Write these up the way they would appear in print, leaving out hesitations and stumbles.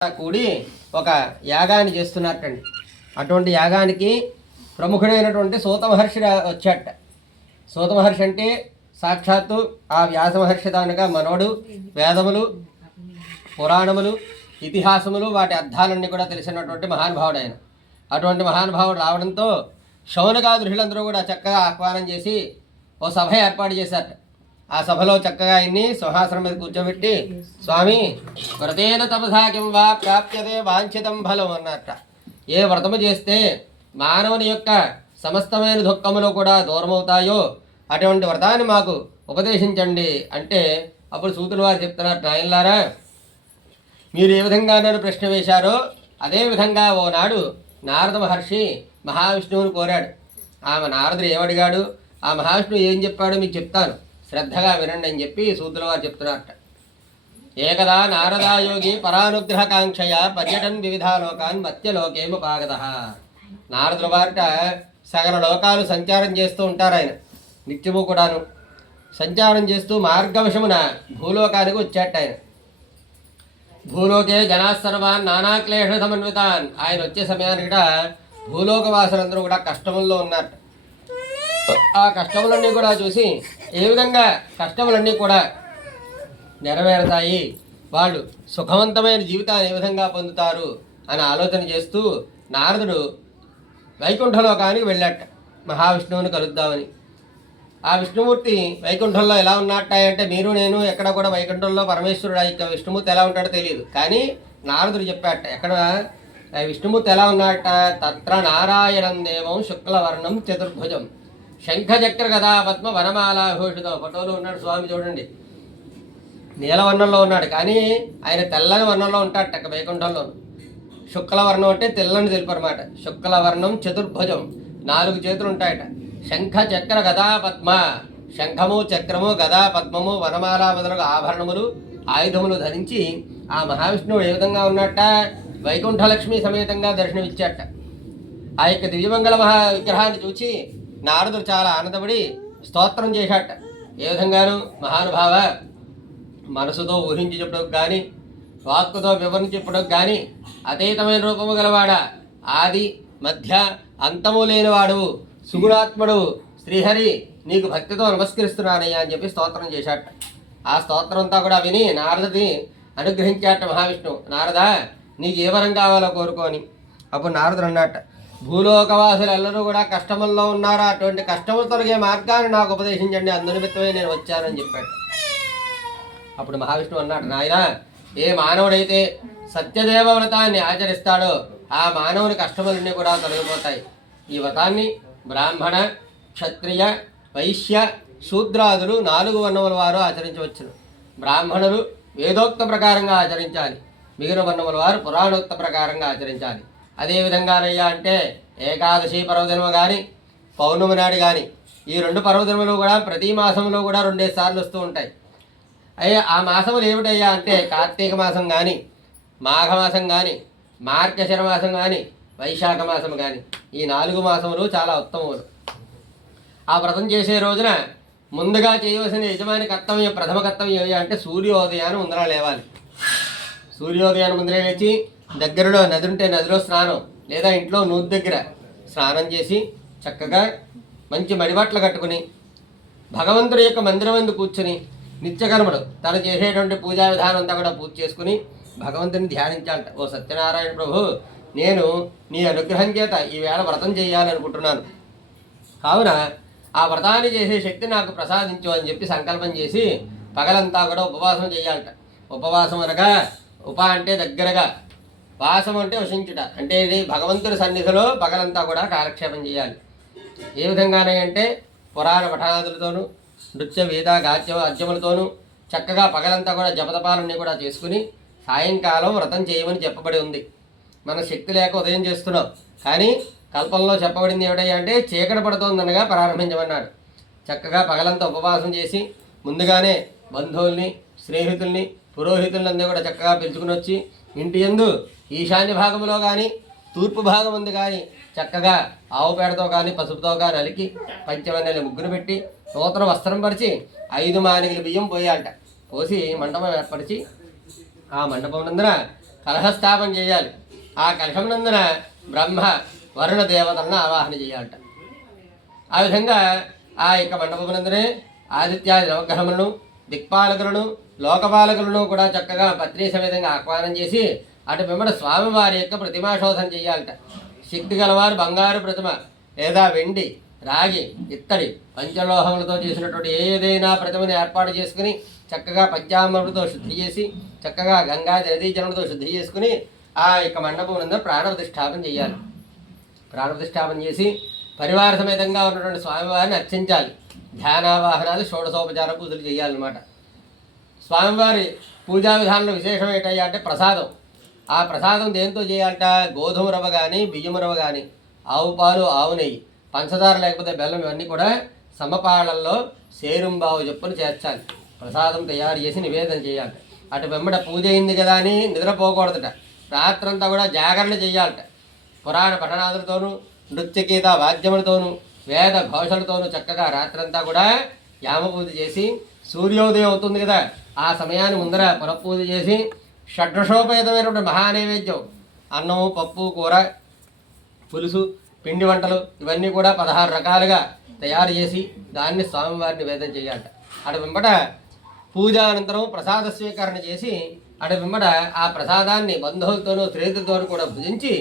కూడి ఒక యాగాన్ని చేస్తున్నట్టండి. అటువంటి యాగానికి ప్రముఖుడైనటువంటి సూత మహర్షి వచ్చాట. సూత మహర్షి అంటే సాక్షాత్తు ఆ వ్యాస మహర్షి దానిగా మనోడు. వేదములు, పురాణములు, ఇతిహాసములు, వాటి అర్థాలన్నీ కూడా తెలిసినటువంటి మహానుభావుడు ఆయన. అటువంటి మహానుభావుడు రావడంతో శౌనకాదులందరూ కూడా చక్కగా ఆహ్వానం చేసి ఓ సభ ఏర్పాటు చేశారట. ఆ సభలో చక్కగా ఆయన్ని సింహాసనం మీద కూర్చోబెట్టి, స్వామి వ్రతేన తపసా కిం వా ప్రాప్యతే వాంఛితం ఫలం అన్నట్ట. ఏ వ్రతము చేస్తే మానవుని యొక్క సమస్తమైన దుఃఖములు కూడా దూరమవుతాయో అటువంటి వ్రతాన్ని మాకు ఉపదేశించండి అంటే, అప్పుడు సూతులు వారు చెప్తున్నారు, నాయనలారా మీరు ఏ విధంగా నన్ను ప్రశ్న వేశారో అదేవిధంగా ఓనాడు నారద మహర్షి మహావిష్ణువుని కోరాడు. ఆమె నారదుడు ఏమడిగాడు, ఆ మహావిష్ణువు ఏం చెప్పాడో మీకు చెప్తాను, శ్రద్ధగా వినండి అని చెప్పి సూతుల వారు చెప్తున్నారట. ఏకదా నారదాయోగి పరానుగ్రహకాంక్షయ పర్యటన్ వివిధాలోకాన్ మత్స్యలోకేముపాగత. నారదుల వారిట సగల లోకాలు సంచారం చేస్తూ ఉంటారు. ఆయన నిత్యము కూడాను సంచారం చేస్తూ మార్గవశమున భూలోకానికి వచ్చాట. ఆయన భూలోకే జనాసర్వాన్ నానాక్లేష సమన్వితాన్. ఆయన వచ్చే సమయానికి భూలోక వాసులందరూ కూడా కష్టముల్లో ఉన్నారట. ఆ కష్టములన్నీ కూడా చూసి ఏ విధంగా కష్టములన్నీ కూడా నెరవేరుతాయి, వాళ్ళు సుఖవంతమైన జీవితాన్ని ఏ విధంగా పొందుతారు అని ఆలోచన చేస్తూ నారదుడు వైకుంఠలోకానికి వెళ్ళాట మహావిష్ణువుని కలుద్దామని. ఆ విష్ణుమూర్తి వైకుంఠంలో ఎలా ఉన్నట్టాయంటే, మీరు నేను ఎక్కడ కూడా వైకుంఠంలో పరమేశ్వరుడు యొక్క విష్ణుమూర్తి ఎలా ఉంటాడో తెలియదు, కానీ నారదుడు చెప్పాట ఎక్కడ విష్ణుమూర్తి ఎలా ఉన్నట్ట. తత్ర నారాయణం దేవం శుక్లవర్ణం చతుర్భుజం శంఖచక్ర గదా పద్మ వనమాల భూషితం. ఫోటోలో ఉన్నాడు స్వామి, చూడండి. నీలవర్ణంలో ఉన్నాడు, కానీ ఆయన తెల్లని వర్ణంలో ఉంటాడట వైకుంఠంలో. శుక్లవర్ణం అంటే తెల్లని తెలుపు అనమాట. శుక్లవర్ణం చతుర్భుజం, 4 చేతులు ఉంటాయట. శంఖ చక్ర గదా పద్మ, శంఖము చక్రము గదా పద్మము వనమాల మొదలగు ఆభరణములు ఆయుధములు ధరించి ఆ మహావిష్ణువుడు ఏ విధంగా ఉన్నట్ట, వైకుంఠలక్ష్మి సమేతంగా దర్శనమిచ్చాట. ఆ యొక్క దివ్యమంగళ విగ్రహాన్ని చూచి నారదుడు చాలా ఆనందపడి స్తోత్రం చేశాట. ఏ విధంగాను, మహానుభావ మనసుతో ఊహించి చెప్పడానికి కానీ వాక్కుతో వివరించి చెప్పడానికి కానీ అతీతమైన రూపము గలవాడా, ఆది మధ్య అంతము లేనివాడు, సుగుణాత్ముడు శ్రీహరి, నీకు భక్తితో నమస్కరిస్తున్నానయ్యా అని చెప్పి స్తోత్రం చేశాట. ఆ స్తోత్రం అంతా కూడా విని నారదుడిని అనుగ్రహించాట మహావిష్ణువు. నారద, నీకు ఏ వరం కావాలో కోరుకోని. అప్పుడు నారదుడు అన్నట్ట, భూలోకవాసులు ఎల్లరూ కూడా కష్టముల్లో ఉన్నారు, అటువంటి కష్టములు తొలగే మార్గాన్ని నాకు ఉపదేశించండి, అందునిమిత్తమే నేను వచ్చానని చెప్పాడు. అప్పుడు మహావిష్ణువు అన్నాడు, నాయన, ఏ మానవుడైతే సత్యదేవ వ్రతాన్ని ఆచరిస్తాడో ఆ మానవుని కష్టములన్నీ కూడా తొలగిపోతాయి. ఈ వ్రతాన్ని బ్రాహ్మణ, క్షత్రియ, వైశ్య, శూద్రాదులు 4 వర్ణముల వారు ఆచరించవచ్చును. బ్రాహ్మణులు వేదోక్త ప్రకారంగా ఆచరించాలి, మిగిలిన వర్ణముల వారు పురాణోక్త ప్రకారంగా ఆచరించాలి. అదేవిధంగానయ్యా అంటే ఏకాదశి పర్వదినము కానీ పౌర్ణమి నాడు కానీ, ఈ 2 పర్వదినములు కూడా ప్రతి మాసంలో కూడా 2 సార్లు వస్తూ ఉంటాయి. అయ్యా ఆ మాసములు ఏమిటయ్యా అంటే కార్తీక మాసం కానీ, మాఘమాసం కానీ, మార్గశిర మాసం కానీ, వైశాఖ మాసం కానీ, ఈ 4 మాసములు చాలా ఉత్తమములు. ఆ వ్రతం చేసే రోజున ముందుగా చేయవలసిన యజమాని కర్తవ్యం, ప్రథమ కర్తవ్యం ఏమి అంటే సూర్యోదయాన్ని ముందర లేవాలి. సూర్యోదయాన్ని ముందర లేచి దగ్గరలో నది ఉంటే నదిలో స్నానం, లేదా ఇంట్లో నూతి దగ్గర స్నానం చేసి చక్కగా మంచి మడిబట్టలు కట్టుకుని భగవంతుడి యొక్క మందిరం ముందు కూర్చుని నిత్యకర్మలు తను చేసేటువంటి పూజా విధానం అంతా కూడా పూజ చేసుకుని భగవంతుని ధ్యానించాలట. ఓ సత్యనారాయణ ప్రభు, నేను నీ అనుగ్రహం చేత ఈవేళ వ్రతం చేయాలనుకుంటున్నాను, కావున ఆ వ్రతాన్ని చేసే శక్తి నాకు ప్రసాదించు అని చెప్పి సంకల్పం చేసి పగలంతా కూడా ఉపవాసం చేయాలట. ఉపవాసం అనగా ఉప అంటే దగ్గరగా, వాసం అంటే వసించుట, అంటే ఇది భగవంతుడి సన్నిధిలో పగలంతా కూడా కాలక్షేపం చేయాలి. ఏ విధంగానంటే పురాణ పఠనాదులతోనూ నృత్య వేద గాత్య అద్యములతోనూ చక్కగా పగలంతా కూడా జపతపాలన్నీ కూడా చేసుకుని సాయంకాలం వ్రతం చేయమని చెప్పబడి ఉంది. మన శక్తి లేక ఉదయం చేస్తున్నాం, కానీ కల్పంలో చెప్పబడింది ఏమిటంటే అంటే చీకటి పడుతోందనగా ప్రారంభించమన్నాడు. చక్కగా పగలంతా ఉపవాసం చేసి ముందుగానే బంధువుల్ని, స్నేహితుల్ని, పురోహితుల్ని అందరూ కూడా చక్కగా పిలుచుకుని వచ్చి ఇంటి యందు ఈశాన్య భాగంలో కానీ తూర్పు భాగం ఉంది కానీ చక్కగా ఆవు పేడతో కానీ పసుపుతో కానీ అలికి పంచవన్నెల ముగ్గురు పెట్టి నూతన వస్త్రం పరిచి 5 మానికల బియ్యం పోయాలట. పోసి మండపం ఏర్పరిచి ఆ మండపం నందున కలహస్థాపన చేయాలి. ఆ కలశం నందున బ్రహ్మ వరుణ దేవతలను ఆవాహన చేయాలట. ఆ విధంగా ఆ యొక్క మండపమునందరే ఆదిత్యాది నవగ్రహములను, దిక్పాలకులను, లోకపాలకులను కూడా చక్కగా పత్ని సమేతంగా ఆహ్వానం చేసి అటు వెంబడి స్వామివారి యొక్క ప్రతిమాశోధన చేయాలట. శక్తి గలవారు బంగారు ప్రతిమ లేదా వెండి, రాగి, ఇత్తడి, పంచలోహములతో చేసినటువంటి ఏదైనా ప్రతిమని ఏర్పాటు చేసుకుని చక్కగా పంచామృతంతో శుద్ధి చేసి చక్కగా గంగా నదీ జలంతో శుద్ధి చేసుకుని ఆ యొక్క మండపం నందు ప్రాణప్రతిష్ఠాపన చేయాలి. ప్రాణప్రతిష్ఠాపన చేసి పరివార సమేతంగా ఉన్నటువంటి స్వామివారిని అర్చించాలి. ధ్యానావాహనాలు, షోడశోపచార పూజలు చేయాలన్నమాట. స్వామివారి పూజా విధానంలో విశేషం ఏంటయ్యా అంటే ప్రసాదం. ఆ ప్రసాదం దేంతో చేయాలట? గోధుమ రవ్వ కానీ, బియ్యం రవ్వ కానీ, ఆవు పాలు, ఆవు నెయ్యి, పంచదార లేకపోతే బెల్లం ఇవన్నీ కూడా సమపాళల్లో సేరుంబావు చొప్పున చేర్చాలి. ప్రసాదం తయారు చేసి నివేదన చేయాలి. అటు వెంబడ పూజ అయింది కదా అని నిద్రపోకూడదట. రాత్రంతా కూడా జాగరణ చేయాలట. పురాణ పఠనాదులతోనూ, నృత్యగీత వాద్యములతోనూ, వేద ఘోషలతోనూ చక్కగా రాత్రంతా కూడా యామపూజ చేసి సూర్యోదయం అవుతుంది కదా ఆ సమయాన్ని ముందర పునఃపూజ చేసి షడ్రషోపేతమైనటువంటి మహానైవేద్యం అన్నం, పప్పు, కూర, పులుసు, పిండి వంటలు ఇవన్నీ కూడా 16 రకాలుగా తయారు చేసి దాన్ని స్వామివారిని నివేదన చేయాలట. అటు వెంబడ పూజ అనంతరం ప్రసాద స్వీకరణ చేసి అటు వెంబడ ఆ ప్రసాదాన్ని బంధువులతోనూ స్నేహితులతోనూ కూడా భుజించి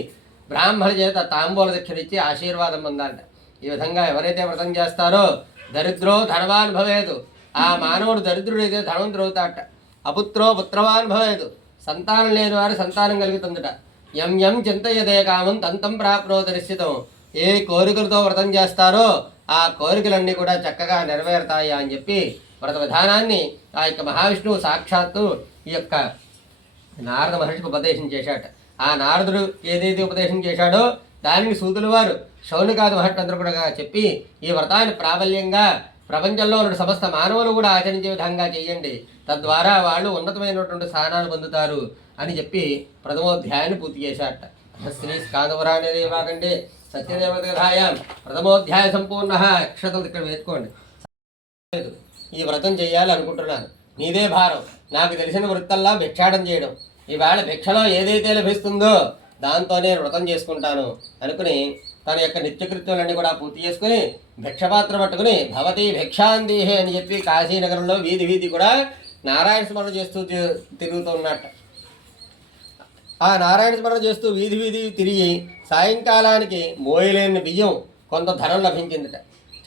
బ్రాహ్మణ చేత తాంబూల దక్షిణిచ్చి ఆశీర్వాదం పొందాలట. ఈ విధంగా ఎవరైతే వ్రతం చేస్తారో దరిద్రో ధనవాన్ భవేదు, ఆ మానవుడు దరిద్రుడైతే ధనవంతుడు అవుతాడట. అపుత్రో పుత్రవాన్ భవేదు, సంతానం లేని వారు సంతానం కలుగుతుందట. యం యం చింతయదే కామం తంతం ప్రాప్నోతి నిశ్చితం, ఏ కోరికలతో వ్రతం చేస్తారో ఆ కోరికలన్నీ కూడా చక్కగా నెరవేరుతాయి అని చెప్పి వ్రత విధానాన్ని ఆ యొక్క మహావిష్ణువు సాక్షాత్తు ఈ యొక్క నారద మహర్షికి ఉపదేశం చేశాట. ఆ నారదుడు ఏదైతే ఉపదేశం చేశాడో దానిని సూతుల వారు శౌనకాది మహర్షి అందరూ కూడా చెప్పి ఈ వ్రతాన్ని ప్రాబల్యంగా ప్రపంచంలో ఉన్న సమస్త మానవులు కూడా ఆచరించే విధంగా చేయండి, తద్వారా వాళ్ళు ఉన్నతమైనటువంటి స్థానాలు పొందుతారు అని చెప్పి ప్రథమోధ్యాయాన్ని పూర్తి చేశాట. శ్రీ స్కాందపురాణేవాకంటే సత్యదేవతకథాయాం ప్రథమోధ్యాయ సంపూర్ణ. అక్షతలు ఇక్కడ వేసుకోండి. ఈ వ్రతం చేయాలి అనుకుంటున్నాను, నీదే భారం, నాకు తెలిసిన వృత్తల్లా భిక్షాటం చేయడం, ఈవేళ భిక్షలో ఏదైతే లభిస్తుందో దాంతోనే వ్రతం చేసుకుంటాను అనుకుని తన యొక్క నిత్యకృత్యాలన్నీ కూడా పూర్తి చేసుకుని భిక్షపాత్ర పట్టుకుని భవతి భిక్షాందేహే అని చెప్పి కాశీనగరంలో వీధి వీధి కూడా నారాయణ స్మరణ చేస్తూ తిరుగుతూ ఉన్నట్ట. ఆ నారాయణ స్మరణ చేస్తూ వీధి వీధి తిరిగి సాయంకాలానికి మోయలేని బియ్యం కొంత ధనం లభించిందట.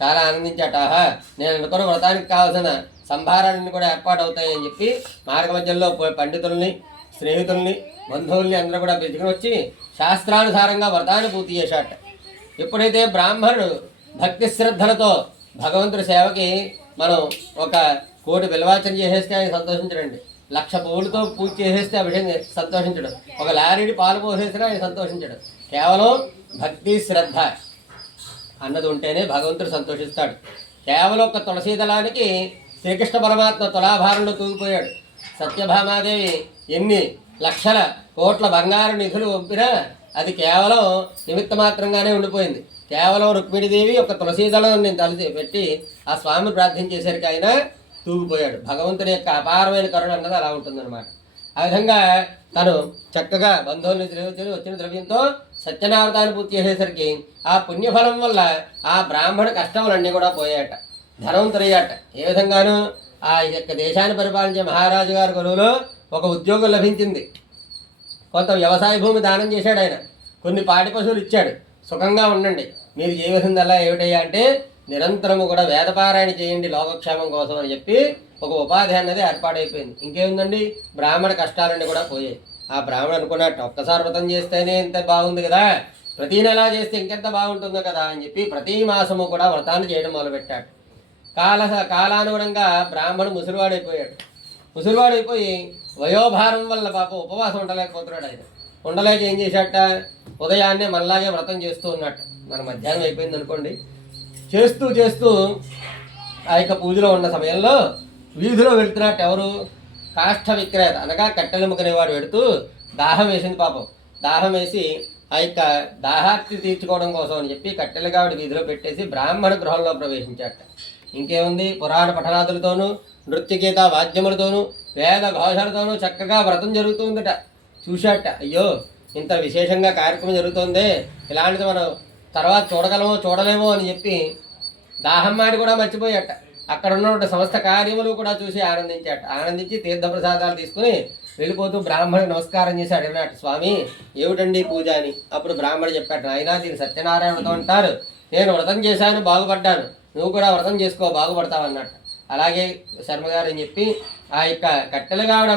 చాలా ఆనందించాట. ఆహా, నేను అనుకున్న వ్రతానికి కావాల్సిన సంభారాలన్నీ కూడా ఏర్పాటు అవుతాయి అని చెప్పి మార్గ మధ్యలో పండితుల్ని, స్నేహితుల్ని, బంధువుల్ని అందరూ కూడా పిలుచుకుని వచ్చి శాస్త్రానుసారంగా వ్రతాన్ని పూర్తి చేశాట. ఎప్పుడైతే బ్రాహ్మణుడు భక్తి శ్రద్ధలతో భగవంతుడి సేవకి మనం 1 కోటి బిల్వార్చన చేసేస్తే ఆయన సంతోషించడండి, 1,00,000 పువ్వులతో పూజ చేసేస్తే ఆ విషయం సంతోషించడం, 1 లారీని పాలు పోసేసినా ఆయన సంతోషించడం. కేవలం భక్తి శ్రద్ధ అన్నది ఉంటేనే భగవంతుడు సంతోషిస్తాడు. కేవలం 1 తులసీ దళానికి శ్రీకృష్ణ పరమాత్మ తులాభారంలో తూగిపోయాడు. సత్యభామాదేవి ఎన్ని లక్షల కోట్ల బంగారు నిధులు పంపినా అది కేవలం నిమిత్త మాత్రంగానే ఉండిపోయింది. కేవలం రుక్మిణీదేవి 1 తులసీదళం నేను తలసి పెట్టి ఆ స్వామిని ప్రార్థించేసరికి ఆయన తూగిపోయాడు. భగవంతుని యొక్క అపారమైన కరుణ అన్నది అలా ఉంటుందన్నమాట. ఆ విధంగా తను చక్కగా బంధువుల్ని తిరిగి వచ్చిన ద్రవ్యంతో సత్యనావతాన్ని పూర్తి చేసేసరికి ఆ పుణ్యఫలం వల్ల ఆ బ్రాహ్మణ కష్టములన్నీ కూడా పోయాట, ధనవంతురయ్యాట. ఏ విధంగానూ ఆ యొక్క దేశాన్ని పరిపాలించే మహారాజు గారి కొలువులో 1 ఉద్యోగం లభించింది. కొంత వ్యవసాయ భూమి దానం చేశాడు ఆయన, కొన్ని పాడి పశువులు ఇచ్చాడు. సుఖంగా ఉండండి, మీరు జీవితందల్లా ఏమిటయ్యా అంటే నిరంతరము కూడా వేదపారాయణ చేయండి లోకక్షేమం కోసం అని చెప్పి 1 ఉపాధి అన్నది ఏర్పాటైపోయింది. ఇంకేముందండి, బ్రాహ్మణ కష్టాలన్నీ కూడా పోయాయి. ఆ బ్రాహ్మణ అనుకున్నట్టు ఒక్కసారి వ్రతం చేస్తేనే ఇంత బాగుంది కదా, ప్రతి నెలా చేస్తే ఇంకెంత బాగుంటుందో కదా అని చెప్పి ప్రతి మాసము కూడా వ్రతాన్ని చేయడం మొదలుపెట్టాడు. కాలానుగుణంగా బ్రాహ్మణుడు ముసలివాడైపోయాడు. ముసలివాడైపోయి వయోభారం వల్ల పాపం ఉపవాసం ఉండలేకపోతున్నాడు. ఆయన ఉండలేక ఏం చేశాట, ఉదయాన్నే మనలాగే వ్రతం చేస్తూ ఉన్నట్టు. మన మధ్యాహ్నం అయిపోయింది అనుకోండి, చేస్తూ ఆ యొక్క పూజలో ఉన్న సమయంలో వీధిలో వెళ్తున్నట్టు ఎవరు, కాష్ఠ విక్రేత అనగా కట్టెలముకునేవాడు వెడుతూ దాహం వేసింది పాపం. దాహం వేసి ఆ యొక్క దాహార్తి తీర్చుకోవడం కోసం అని చెప్పి కట్టెలుగా వీధిలో పెట్టేసి బ్రాహ్మణ గృహంలో ప్రవేశించాట. ఇంకేముంది, పురాణ పఠనాదులతోనూ, నృత్యగీత వాద్యములతోనూ, వేద ఘోషలతోనూ చక్కగా వ్రతం జరుగుతుందట. చూశాట. అయ్యో ఇంత విశేషంగా కార్యక్రమం జరుగుతుంది, ఇలాంటిది మనం తర్వాత చూడగలమో చూడలేమో అని చెప్పి దాహం మాడి కూడా మర్చిపోయాట. అక్కడ ఉన్నటువంటి సమస్త కార్యములు కూడా చూసి ఆనందించాట. ఆనందించి తీర్థప్రసాదాలు తీసుకుని వెళ్ళిపోతూ బ్రాహ్మణుడికి నమస్కారం చేసి అడిగినాడు, స్వామి ఏమిటండి పూజ అని. అప్పుడు బ్రాహ్మణుడు చెప్పాడు, నాయనా దీన్ని సత్యనారాయణ వ్రతం అంటారు, నేను వ్రతం చేశాను బాగుపడ్డాను, నువ్వు కూడా వ్రతం చేసుకో బాగుపడతావు అన్నట్టు. అలాగే శర్మగారు అని చెప్పి ఆ యొక్క కట్టెలుగా ఆవిడ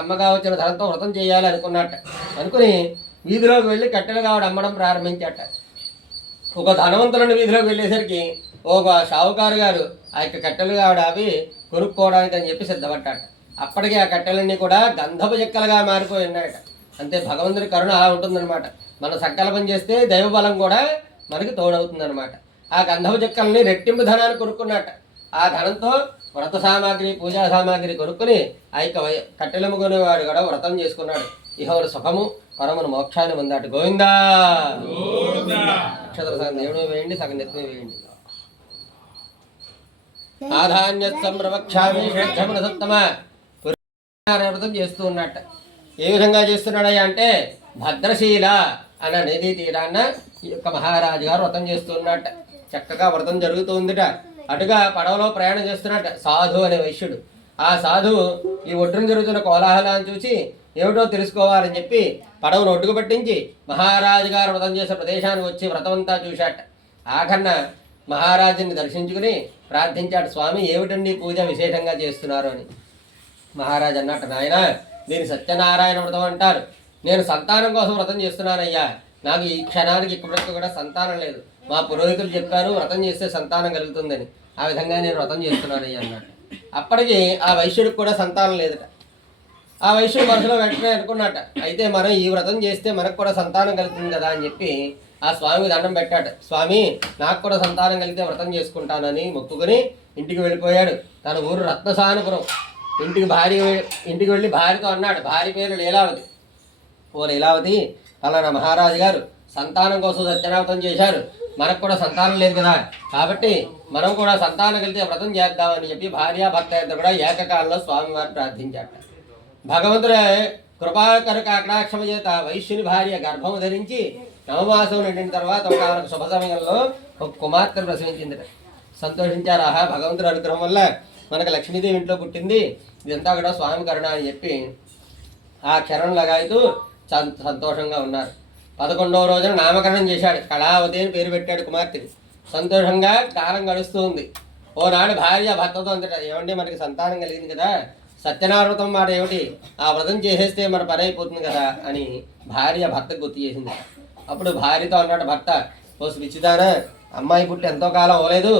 అమ్మగా వచ్చిన ధనంతో వ్రతం చేయాలి అనుకున్నట్ట. అనుకుని వీధిలోకి వెళ్ళి కట్టెలుగా ఆవిడ అమ్మడం ప్రారంభించాట. ఒక ధనవంతులను వీధిలోకి వెళ్ళేసరికి ఒక షావుకారు గారు ఆ యొక్క కట్టెలుగా ఆవిడ అవి కొనుక్కోవడానికి అని చెప్పి సిద్ధపడ్డాట. అప్పటికే ఆ కట్టెలన్నీ కూడా గంధపు చెక్కలుగా మారిపోయి ఉన్నాయట. అంతే భగవంతుడి కరుణ అలా ఉంటుందన్నమాట. మనం సంకల్పం చేస్తే దైవబలం కూడా మనకి తోడవుతుందన్నమాట. ఆ గంధపు చెక్కల్ని రెట్టింపు ధనాన్ని కొనుక్కున్నట్ట. ఆ ధనంతో వ్రత సామాగ్రి పూజా సామాగ్రి కొనుక్కుని ఆ యొక్క కట్టెలమ్ముకునేవాడు కూడా వ్రతం చేసుకున్నాడు. ఇహోరు సుఖము పరమును మోక్షాన్ని పొందాడు. గోవిందా. నక్షత్ర సగం దేవుడు వేయండి, సగం నెత్తి వేయండి. ఆధాన్యత్ సంప్రవక్ష్యామి శ్రద్ధమున సత్తమ వ్రతం చేస్తూ ఉన్నట్ట. ఏ విధంగా చేస్తున్నాడయ్యా అంటే భద్రశీల అన్న నదీ తీరాన్న ఈ యొక్క మహారాజు గారు వ్రతం చేస్తున్నట్ట. చక్కగా వ్రతం జరుగుతుందిట. అటుగా పడవలో ప్రయాణం చేస్తున్నట్ట సాధు అనే వైశ్యుడు. ఆ సాధువు ఈ ఒడ్డున జరుగుతున్న కోలాహలాన్ని చూసి ఏమిటో తెలుసుకోవాలని చెప్పి పడవను ఒడ్డుకు పట్టించి మహారాజు గారు వ్రతం చేసే ప్రదేశానికి వచ్చి వ్రతమంతా చూశాట. ఆఖన్న మహారాజుని దర్శించుకుని ప్రార్థించాడు, స్వామి ఏమిటండి పూజ విశేషంగా చేస్తున్నారు అని. మహారాజు అన్నట్టు, నాయన దీని సత్యనారాయణ వ్రతం అంటారు, నేను సంతానం కోసం వ్రతం చేస్తున్నానయ్యా, నాకు ఈ క్షణానికి ఇప్పటికీ కూడా సంతానం లేదు, మా పురోహితులు చెప్పారు వ్రతం చేస్తే సంతానం కలుగుతుందని, ఆ విధంగా నేను వ్రతం చేస్తున్నానయ్యా అన్నట్టు. అప్పటికి ఆ వైశ్యుడికి కూడా సంతానం లేదట. ఆ వైశ్యుడు మనసులో వెంటనే అనుకున్నట్ట, అయితే మనం ఈ వ్రతం చేస్తే మనకు కూడా సంతానం కలుగుతుంది కదా అని చెప్పి ఆ స్వామికి దండం పెట్టాడు. స్వామి నాకు కూడా సంతానం కలిగితే వ్రతం చేసుకుంటానని మొక్కుకొని ఇంటికి వెళ్ళిపోయాడు. తన ఊరు రత్నసానుపురం. ఇంటికి వెళ్ళి భార్యతో అన్నాడు, భార్య పేరు లీలావతి. ఓ లీలావతి, పలానా మహారాజు గారు సంతానం కోసం సత్యనావతం చేశారు, మనకు కూడా సంతానం లేదు కదా, కాబట్టి మనం కూడా సంతానం కలిగితే వ్రతం చేద్దామని చెప్పి భార్యాభర్త ఇద్దరు కూడా ఏకకాలంలో స్వామివారు ప్రార్థించాట. భగవంతుడే కృపాకర కటాక్షమ చేత వైశ్యుని భార్య గర్భము ధరించి నవమాసం నిండిన తర్వాత ఒక శుభ సమయంలో ఒక కుమార్తె ప్రసవించింది. సంతోషించారు, ఆహా భగవంతుడి అనుగ్రహం వల్ల మనకు లక్ష్మీదేవి ఇంట్లో పుట్టింది, ఇదంతా కూడా స్వామి కరుణ అని చెప్పి ఆ క్షణం లగాయితూ సంతోషంగా ఉన్నారు. 11వ రోజున నామకరణం చేశాడు. కళావతి అని పేరు పెట్టాడు కుమార్తెని. సంతోషంగా కాలం గడుస్తూ ఉంది. ఓనాడు భార్య భర్తతో అంతట, ఏమంటే మనకి సంతానం కలిగింది కదా, సత్యనావ్రతం మాట ఏమిటి, ఆ వ్రతం చేసేస్తే మన పని అయిపోతుంది కదా అని భార్య భర్తకు గుర్తు చేసింది. అప్పుడు భార్యతో అన్నాడు భర్త, ఓ విచ్చిదానా, అమ్మాయి పుట్టి ఎంతో కాలం అవ్వలేదు,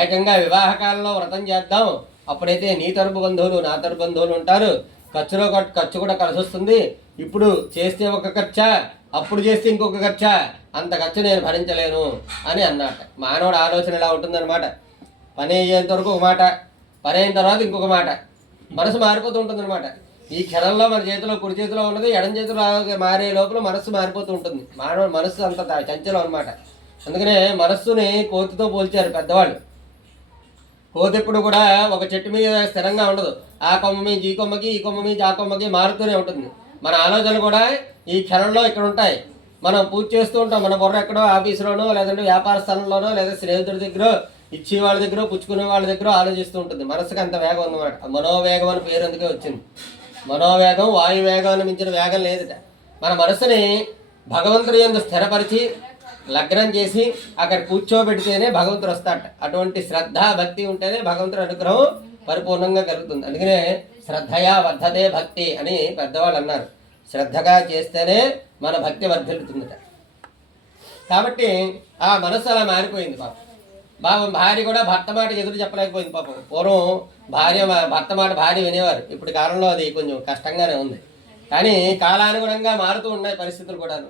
ఏకంగా వివాహకాలంలో వ్రతం చేద్దాం, అప్పుడైతే నీ తరపు బంధువులు నా తరపు బంధువులు ఉంటారు, ఖర్చు కూడా కలిసి వస్తుంది, ఇప్పుడు చేస్తే ఒక ఖర్చా, అప్పుడు చేస్తే ఇంకొక ఖర్చా, అంత ఖర్చు నేను భరించలేను అని అన్నమాట. మానవుడు ఆలోచన ఇలా ఉంటుందన్నమాట. పని అయ్యేంత వరకు ఒక మాట, పని అయిన తర్వాత ఇంకొక మాట, మనసు మారిపోతూ ఉంటుందన్నమాట. ఈ క్షణంలో మన చేతిలో కుడి చేతిలో ఉన్నది ఎడం చేతిలో మారే లోపల మనస్సు మారిపోతూ ఉంటుంది. మానవుడు మనస్సు అంత చంచలం అనమాట. అందుకనే మనస్సుని కోతితో పోల్చారు పెద్దవాళ్ళు. కోతి ఎప్పుడు కూడా ఒక చెట్టు మీద స్థిరంగా ఉండదు. ఆ కొమ్మ మీద ఈ కొమ్మకి, ఈ కొమ్మ మీద ఆ కొమ్మకి మారుతూనే ఉంటుంది. మన ఆలోచనలు కూడా ఈ క్షణంలో ఇక్కడ ఉంటాయి. మనం పూజ చేస్తూ ఉంటాం, మన బుర్ర ఎక్కడో ఆఫీసులోనో లేదంటే వ్యాపార స్థలంలోనో లేదా స్నేహితుడి దగ్గర, ఇచ్చే వాళ్ళ దగ్గర, పుచ్చుకునే వాళ్ళ దగ్గర ఆలోచిస్తూ ఉంటుంది. మనసుకు అంత వేగం ఉందన్నమాట. మనోవేగం అని పేరు అందుకే వచ్చింది. మనోవేగం వాయువేగాన్ని మించిన వేగం లేదుట. మన మనసుని భగవంతుడి యందు స్థిరపరిచి లగ్నం చేసి అక్కడ కూర్చోబెడితేనే భగవంతుడు వస్తాడట. అటువంటి శ్రద్ధ భక్తి ఉంటేనే భగవంతుడి అనుగ్రహం పరిపూర్ణంగా కలుగుతుంది. అందుకనే శ్రద్ధయా వర్ధతే భక్తి అని పెద్దవాళ్ళు అన్నారు. శ్రద్ధగా చేస్తేనే మన భక్తి వర్ధిల్లుతుందట. కాబట్టి ఆ మనసు అలా మారిపోయింది పాపం. భార్య కూడా భర్త మాట ఎదురు చెప్పలేకపోయింది పాపం. పూర్వం భర్త మాట భార్య వినేవారు. ఇప్పుడు కాలంలో అది కొంచెం కష్టంగానే ఉంది. కానీ కాలానుగుణంగా మారుతూ ఉన్నాయి పరిస్థితులు కూడాను.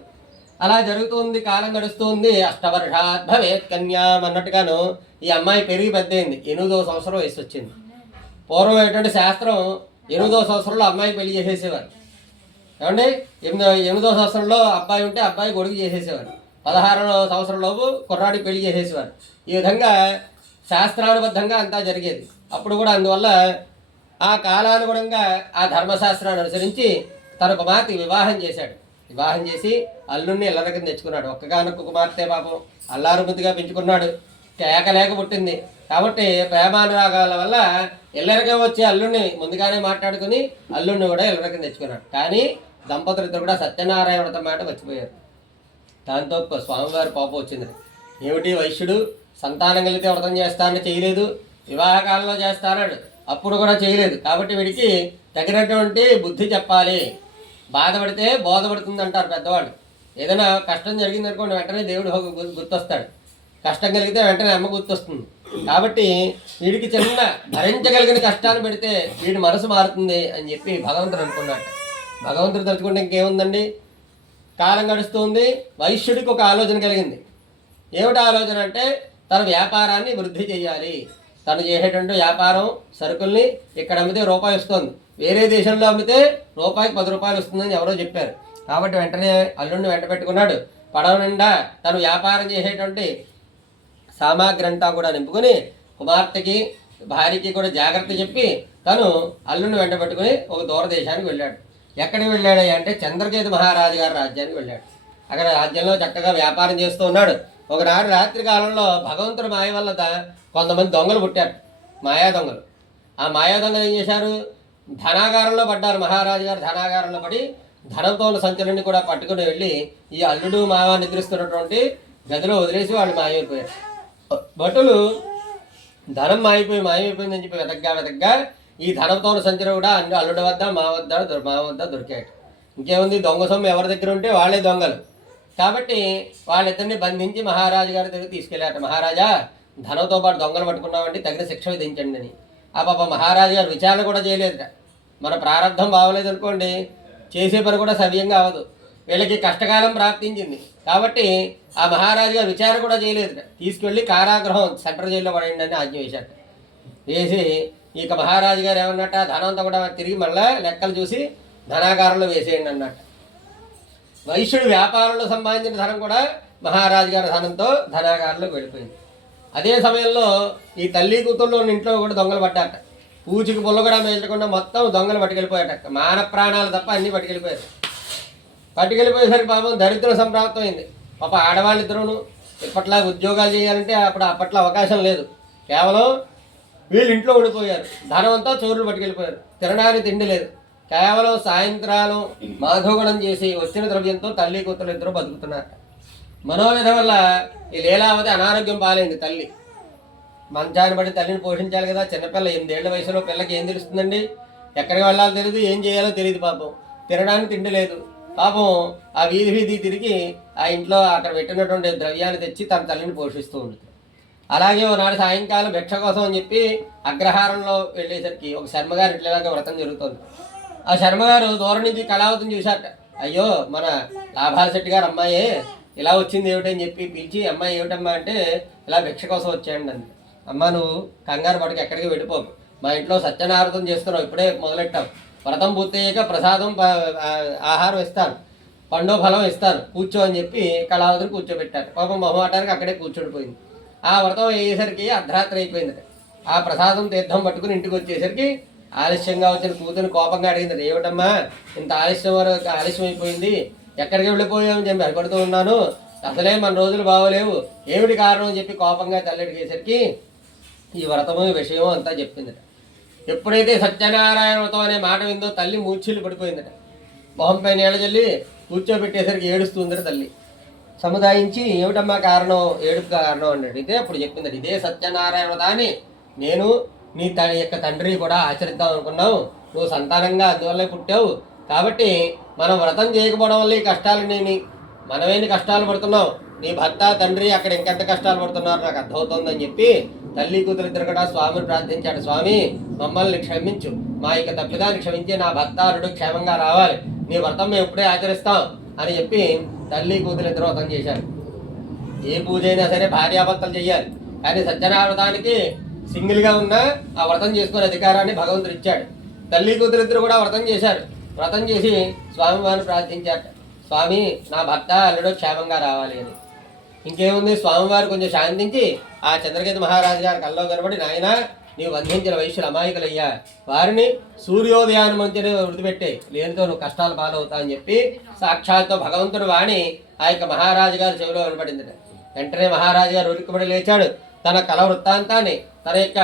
అలా జరుగుతుంది, కాలం గడుస్తుంది. అష్టవర్షాత్ భవేత్ కన్యాం అన్నట్టుగాను ఈ అమ్మాయి పెరిగి పెద్దయింది. 8వ సంవత్సరం వయసు వచ్చింది. పూర్వం ఏంటంటే శాస్త్రం 8వ సంవత్సరంలో అమ్మాయి పెళ్లి చేసేసేవారు. ఏమండి 8వ సంవత్సరంలో అబ్బాయి ఉంటే అబ్బాయి కొడుకు చేసేసేవారు. 16వ సంవత్సరంలోపు కుర్రాడికి పెళ్లి చేసేసేవారు. ఈ విధంగా శాస్త్రానుబద్ధంగా అంతా జరిగేది. అప్పుడు కూడా అందువల్ల ఆ కాలానుగుణంగా ఆ ధర్మశాస్త్రాన్ని అనుసరించి తన కుమార్తె వివాహం చేశాడు. వివాహం చేసి అల్లుడిని ఇళ్ళ కింద తెచ్చుకున్నాడు. ఒక్కగానొక్క కుమార్తె పాపం అల్లారు ముద్దుగా పెంచుకున్నాడు. లేక పుట్టింది కాబట్టి ప్రేమానురాగాల వల్ల ఇళ్ళరగా వచ్చే అల్లుడిని ముందుగానే మాట్లాడుకుని అల్లుడిని కూడా ఇళ్ళ కింద తెచ్చుకున్నాడు. కానీ దంపతులు ఇద్దరు కూడా సత్యనారాయణ వ్రతం మాట మర్చిపోయారు. దాంతో స్వామివారి కోపం వచ్చింది. ఏమిటి వైశ్యుడు సంతానం కలిగితే వ్రతం చేస్తానని చేయలేదు, వివాహకాలంలో చేస్తానాడు అప్పుడు కూడా చేయలేదు, కాబట్టి వీడికి తగినటువంటి బుద్ధి చెప్పాలి. బాధపడితే బోధపడుతుంది అంటారు పెద్దవాళ్ళు. ఏదైనా కష్టం జరిగిందనుకోండి వెంటనే దేవుడు గుర్తొస్తాడు, కష్టం కలిగితే వెంటనే అమ్మ గుర్తొస్తుంది. కాబట్టి వీడికి చిన్న భరించగలిగిన కష్టాన్ని పెడితే వీడి మనసు మారుతుంది అని చెప్పి భగవంతుడు అనుకున్నాడు. భగవంతుడు తలుచుకుంటే ఇంకేముందండి, కాలం గడుస్తుంది. వైశ్యుడికి ఒక ఆలోచన కలిగింది. ఏమిటి ఆలోచన అంటే తన వ్యాపారాన్ని వృద్ధి చేయాలి. తను చేసేటువంటి వ్యాపారం సరుకుల్ని ఇక్కడ అమ్మితే రూపాయి వస్తుంది, వేరే దేశంలో అమ్మితే రూపాయికి 10 రూపాయలు వస్తుందని ఎవరో చెప్పారు. కాబట్టి వెంటనే అల్లుడిని వెంట పెట్టుకున్నాడు. పడవ నిండా తను వ్యాపారం చేసేటువంటి సామాగ్రి అంతా కూడా నింపుకొని కుమార్తెకి భార్యకి కూడా జాగ్రత్త చెప్పి తను అల్లుడిని వెంట పెట్టుకుని ఒక దూరదేశానికి వెళ్ళాడు. ఎక్కడికి వెళ్ళాడు అంటే చంద్రకేతు మహారాజు గారి రాజ్యానికి వెళ్ళాడు. అక్కడ రాజ్యంలో చక్కగా వ్యాపారం చేస్తూ ఉన్నాడు. ఒకనాడు రాత్రి కాలంలో భగవంతుడి మాయ వల్ల కొంతమంది దొంగలు పుట్టారు, మాయా దొంగలు. ఆ మాయా దొంగలు ఏం చేశారు, ధనాగారంలో పడ్డారు. మహారాజు గారు ధనాగారంలో పడి ధనంతో సంచలన్ని కూడా పట్టుకుని వెళ్ళి ఈ అల్లుడు మావ నిద్రిస్తున్నటువంటి గదిలో వదిలేసి వాళ్ళు మాయమైపోయారు. భటులు ధనం మాయమైపోయిందని చెప్పి వెతగ్గా ఈ ధనంతో సంచలనం కూడా అల్లుడి వద్ద మా వద్ద దొరికాడు. ఇంకేముంది, దొంగ సొమ్ము ఎవరి దగ్గర ఉంటే వాళ్ళే దొంగలు. కాబట్టి వాళ్ళిద్దరిని బంధించి మహారాజు గారి దగ్గర తీసుకెళ్ళాట. మహారాజా, ధనంతో పాటు దొంగలు పట్టుకున్నామంటే తగిన శిక్ష విధించండి అని. ఆ పాప మహారాజు గారు విచారణ కూడా చేయలేదుట. మన ప్రారంభం బాగోలేదు అనుకోండి, చేసే పని కూడా సవ్యంగా అవ్వదు. వీళ్ళకి కష్టకాలం ప్రాప్తించింది కాబట్టి ఆ మహారాజు గారు విచారణ కూడా చేయలేదుట. తీసుకెళ్ళి కారాగృహం సెంట్రల్ జైల్లో పడండి అని ఆజ్ఞ వేశాట. వేసి ఇక మహారాజు గారు ఏమన్నట్ట, ధనంతో కూడా తిరిగి మళ్ళీ లెక్కలు చూసి ధనాగారంలో వేసేయండి అన్నట్ట. వైశ్యుడు వ్యాపారంలో సంపాదించిన ధనం కూడా మహారాజు గారి ధనంతో ధనాగారంలోకి వెళ్ళిపోయింది. అదే సమయంలో ఈ తల్లి కూతుర్లో ఇంట్లో కూడా దొంగలు పట్టారట. పూచికి పుల్ల కూడా మేల్చకుండా మొత్తం దొంగలు పట్టుకెళ్ళిపోయాట. మాన ప్రాణాలు తప్ప అన్నీ పట్టుకెళ్ళిపోయారు. పట్టుకెళ్ళిపోయేసరికి పాపం దరిద్రం సంప్రాప్తమైంది. పాప ఆడవాళ్ళిద్దరూను ఇప్పట్లా ఉద్యోగాలు చేయాలంటే అప్పట్లో అవకాశం లేదు. కేవలం వీళ్ళు ఇంట్లో ఉండిపోయారు. ధనం అంతా చోరులు పట్టుకెళ్ళిపోయారు. తినడానికి తిండి లేదు. కేవలం సాయంత్రాలు మాధోగణం చేసి వచ్చిన ద్రవ్యంతో తల్లి కూతురు ఇద్దరు బతుకుతున్నారు. మనోవ్యధ వల్ల ఈ లీలావతి అనారోగ్యం పాలైంది. తల్లి మంచాన్ని బట్టి తల్లిని పోషించాలి కదా. చిన్నపిల్ల 8 ఏళ్ల వయసులో పిల్లకి ఏం తెలుస్తుందండి, ఎక్కడికి వెళ్ళాలో తెలియదు, ఏం చేయాలో తెలియదు. పాపం తినడానికి తిండి లేదు. పాపం ఆ వీధి తిరిగి ఆ ఇంట్లో అక్కడ పెట్టినటువంటి ద్రవ్యాన్ని తెచ్చి తన తల్లిని పోషిస్తూ ఉంటుంది. అలాగే ఒకనాడు సాయంకాలం భిక్ష కోసం అని చెప్పి అగ్రహారంలో వెళ్ళేసరికి ఒక శర్మగారు ఇట్లాగా వ్రతం జరుగుతుంది. ఆ శర్మగారు దూరం నుంచి కళావతిని చూశాట. అయ్యో, మన లాభాల శెట్టి గారు అమ్మాయే ఇలా వచ్చింది ఏమిటని చెప్పి పిలిచి, అమ్మాయి ఏమిటమ్మా అంటే ఇలా భిక్ష కోసం వచ్చాయండి అంది. అమ్మ, నువ్వు కంగారు పట్టుకు ఎక్కడికి వెళ్ళిపోకు, మా ఇంట్లో సత్యనారాయణ చేస్తున్నావు, ఇప్పుడే మొదలెట్టాం. వ్రతం పూర్తయ్యాక ప్రసాదం ఆహారం ఇస్తాను, పండు ఫలం ఇస్తాను, కూర్చో అని చెప్పి కళావతిని కూర్చోబెట్టారు. పాపం మొహమాటానికి అక్కడే కూర్చోడిపోయింది. ఆ వ్రతం అయ్యేసరికి అర్ధరాత్రి అయిపోయింది. ఆ ప్రసాదం తీర్థం పట్టుకుని ఇంటికి వచ్చేసరికి ఆలస్యంగా వచ్చిన కూతురు కోపంగా అడిగింది, ఏమిటమ్మా ఇంత ఆలస్యం అయిపోయింది, ఎక్కడికి వెళ్ళిపోయామని చెప్పి భయపడుతూ ఉన్నాను, అసలే మన రోజులు బాగోలేవు, ఏమిటి కారణం అని చెప్పి కోపంగా తల్లి అడిగేసరికి ఈ వ్రతము విషయం అంతా చెప్పిందట. ఎప్పుడైతే సత్యనారాయణ వ్రతం అనే మాట విందో తల్లి మూర్ఛిల్లు పడిపోయిందట. మొహంపై నీళ్ళ జల్లి కూర్చోబెట్టేసరికి ఏడుస్తుందట. తల్లి సముదాయించి, ఏమిటమ్మా కారణం, ఏడుపు కారణం అన్నాడు. ఇదే అప్పుడు చెప్పిందట, ఇదే సత్యనారాయణ వ్రతాన్ని నేను నీ యొక్క తండ్రి కూడా ఆచరిద్దాం అనుకున్నావు, నువ్వు సంతానంగా అందువల్లే పుట్టావు, కాబట్టి మనం వ్రతం చేయకపోవడం వల్ల ఈ కష్టాలు మనమేని కష్టాలు పడుతున్నావు, నీ భర్త తండ్రి అక్కడ ఇంకెంత కష్టాలు పడుతున్నారు నాకు అర్థమవుతుందని చెప్పి తల్లి కూతురు ఇద్దరు కూడా స్వామిని ప్రార్థించాడు. స్వామి, మమ్మల్ని క్షమించు, మా యొక్క తప్పిదాన్ని క్షమించి నా భర్తారుడు క్షేమంగా రావాలి, నీ వ్రతం మేము ఎప్పుడే ఆచరిస్తాం అని చెప్పి తల్లి కూతురు ఇద్దరు వ్రతం చేశారు. ఏ పూజ అయినా సరే భార్యాభర్తలు చేయాలి, కానీ సత్యనారాయణ వ్రతానికి సింగిల్గా ఉన్న ఆ వ్రతం చేసుకునే అధికారాన్ని భగవంతుడు ఇచ్చాడు. తల్లి కూతురు ఇద్దరు కూడా వ్రతం చేశారు. వ్రతం చేసి స్వామివారిని ప్రార్థించాట, స్వామి నా భర్త అల్లుడు క్షేమంగా రావాలి అని. ఇంకేముంది, స్వామివారు కొంచెం శాంతించి ఆ చంద్రకేతు మహారాజు గారి కల్లో కనబడి, నాయన నీవు బంధించిన వైశ్యులు అమాయకులయ్యా, వారిని సూర్యోదయాన్ని మంచిని వృద్ధిపెట్టే, లేనితో నువ్వు కష్టాలు పాలవుతావు అని చెప్పి సాక్షాత్తు భగవంతుడు వాణి ఆ యొక్క మహారాజు గారి చెవిలో వినపడింది. వెంటనే మహారాజు గారు ఉలిక్కిపడి లేచాడు. తన కల వృత్తాంతాన్ని తన యొక్క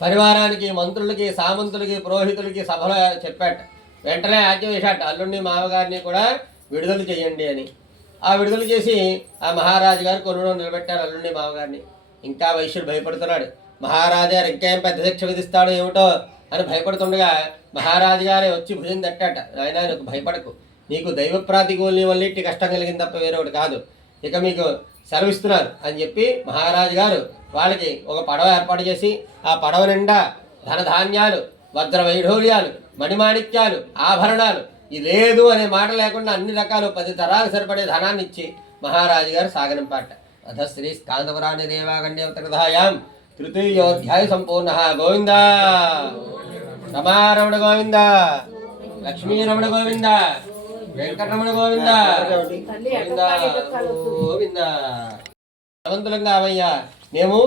పరివారానికి, మంత్రులకి, సామంతులకి, పురోహితులకి సభలో చెప్పాట. వెంటనే ఆజ్ఞ వేశాట, అల్లుడిని మామగారిని కూడా విడుదల చేయండి అని. ఆ విడుదల చేసి ఆ మహారాజు గారు కొలువులో నిలబెట్టారు అల్లుడిని మామగారిని. ఇంకా వైశ్యుడు భయపడుతున్నాడు. మహారాజు గారు ఇంకేం పెద్ద శిక్ష విధిస్తాడో ఏమిటో అని భయపడుతుండగా మహారాజు గారే వచ్చి భుజం తట్టాట. ఆయన నీకు భయపడకు, నీకు దైవ ప్రాతికూల్యం వల్ల ఇట్టి కష్టం కలిగింది తప్ప వేరే ఒకటి కాదు, ఇక మీకు సెలవిస్తున్నారు అని చెప్పి మహారాజు గారు వాళ్ళకి ఒక పడవ ఏర్పాటు చేసి ఆ పడవ నిండా ధనధాన్యాలు, వజ్ర వైఢూర్యాలు, మణిమాణిక్యాలు, ఆభరణాలు ఇది లేదు అనే మాట లేకుండా అన్ని రకాలు 10 తరాలు సరిపడే ధనాన్ని ఇచ్చి మహారాజు గారు సాగనంపాట. అధ శ్రీ స్కాందపురాణి రేవాగండ్యవతకథాయాం తృతీయోధ్యాయ సంపూర్ణ. గోవింద రమారమణ గోవింద, లక్ష్మీరమణ గోవింద, వెంకటరమణ గోవింద గోవింద గోవింద. భగవంతులం కావయ్యా, మేము